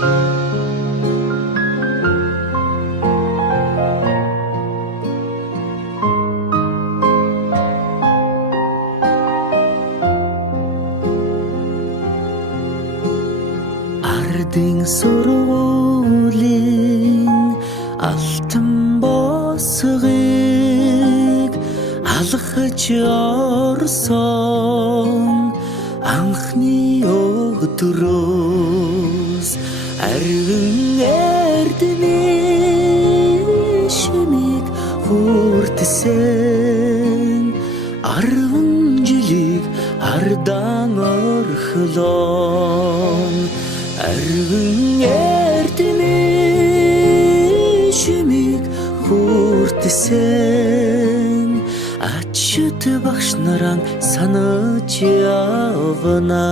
Ардын сургуулийн алтан босгыг алхаж орсон анхны өдрөөс арвин эрдэнэ шимиг хүртсэн 10 жилиг ардан орхлон арвин эрдэнэ шимиг хүртсэн ачт багш наран санаж явна.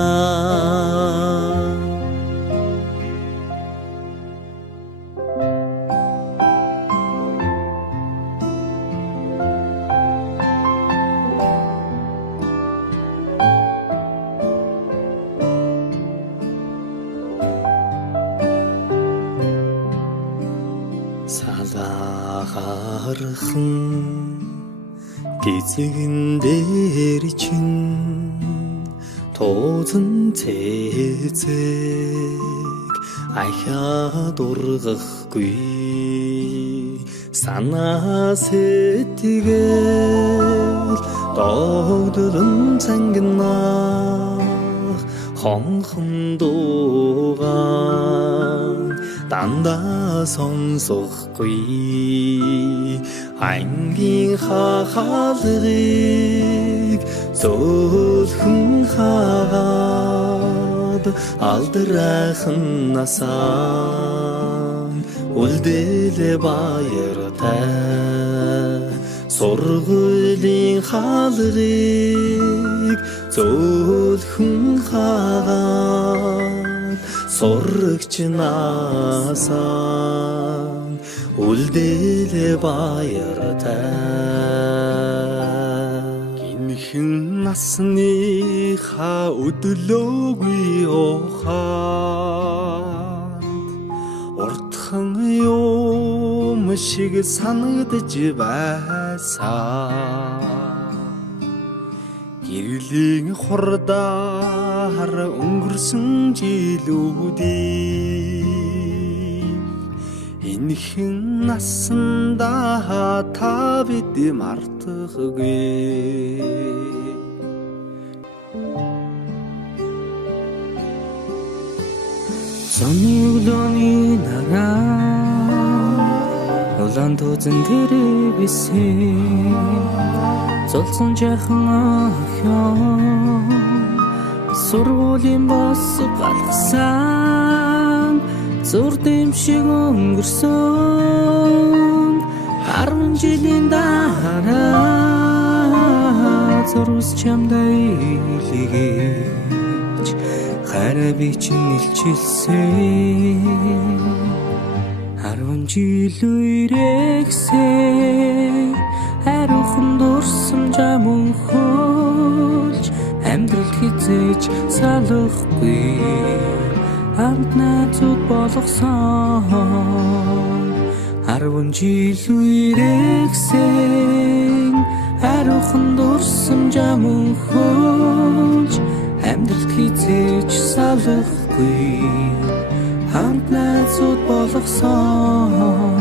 Салахархан гизэгэн дээр чин тоозон цэцэг ахаад ургахгүй санаа сэтгэл догдолон цангинах хонхон дуугаан дандаа сонсохгүй ангийн хахалгыг зөөлхөн хаад алдрайхан насаа үлдээлээ баяртай сургуулийн хаалгыг зөөлхөн хаад сурагч насаа үлдээлээ баяртай гинхэн насныхаа өдлөөгүй ухаанд уртхан юм шиг санагдаж байсан гэрлийн хурдаар өнгөрсөн жилүүдийг энэхэн насанда та бид мартахгүй Сонигдоны нараа улаан тузан тэрбисэн золсон жахан охин сургуулийн бос галгасан зур дэмшиг өнгөрсөн 10 жилийн дараа зурус чамдаа илгээж хараа би чинь илчилсэн 10 жил үрэгсээ хариухан дурсам жамун хөлж амьдрал хизээж салахгүй хамт найзууд болгосон 10 жил үрэгсэн хариухан дурсам жамун хөлж амьдрал хизээж салахгүй хамт найзууд болгосон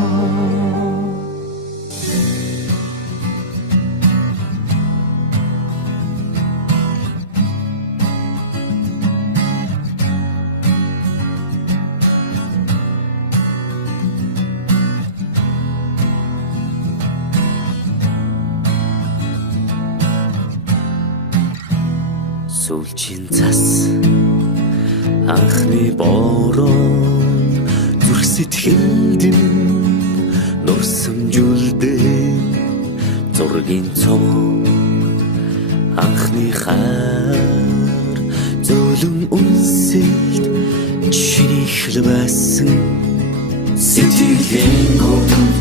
сүүлчийн цас анхны бороо зүрх сэтгэлд нурсамжуулдээ зургийн цом анхны хайр зөөлөн үнсэлт чихэл байсан сэтгэлийн гомд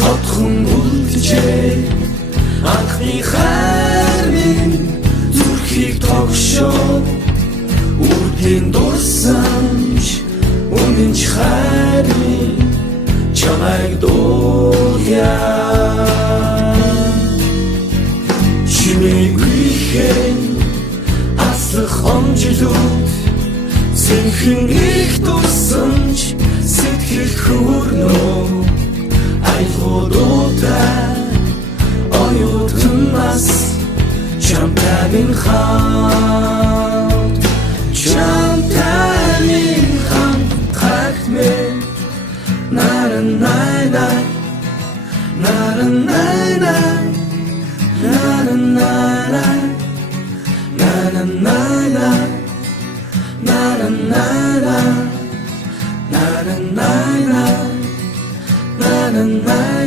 тодхон үлджээ анхны хайр минь зүрхийг тогшоо үрдийн дурсамж Хэрхэн их тусан ч сэтгэл хөөрнөө айлгуудтай оюутан нас чамтай минь хамт чамтай минь хамт хагтмэ наранайнай наранайнай наранайнай наранайнай наранайнай наранайнай наранайнай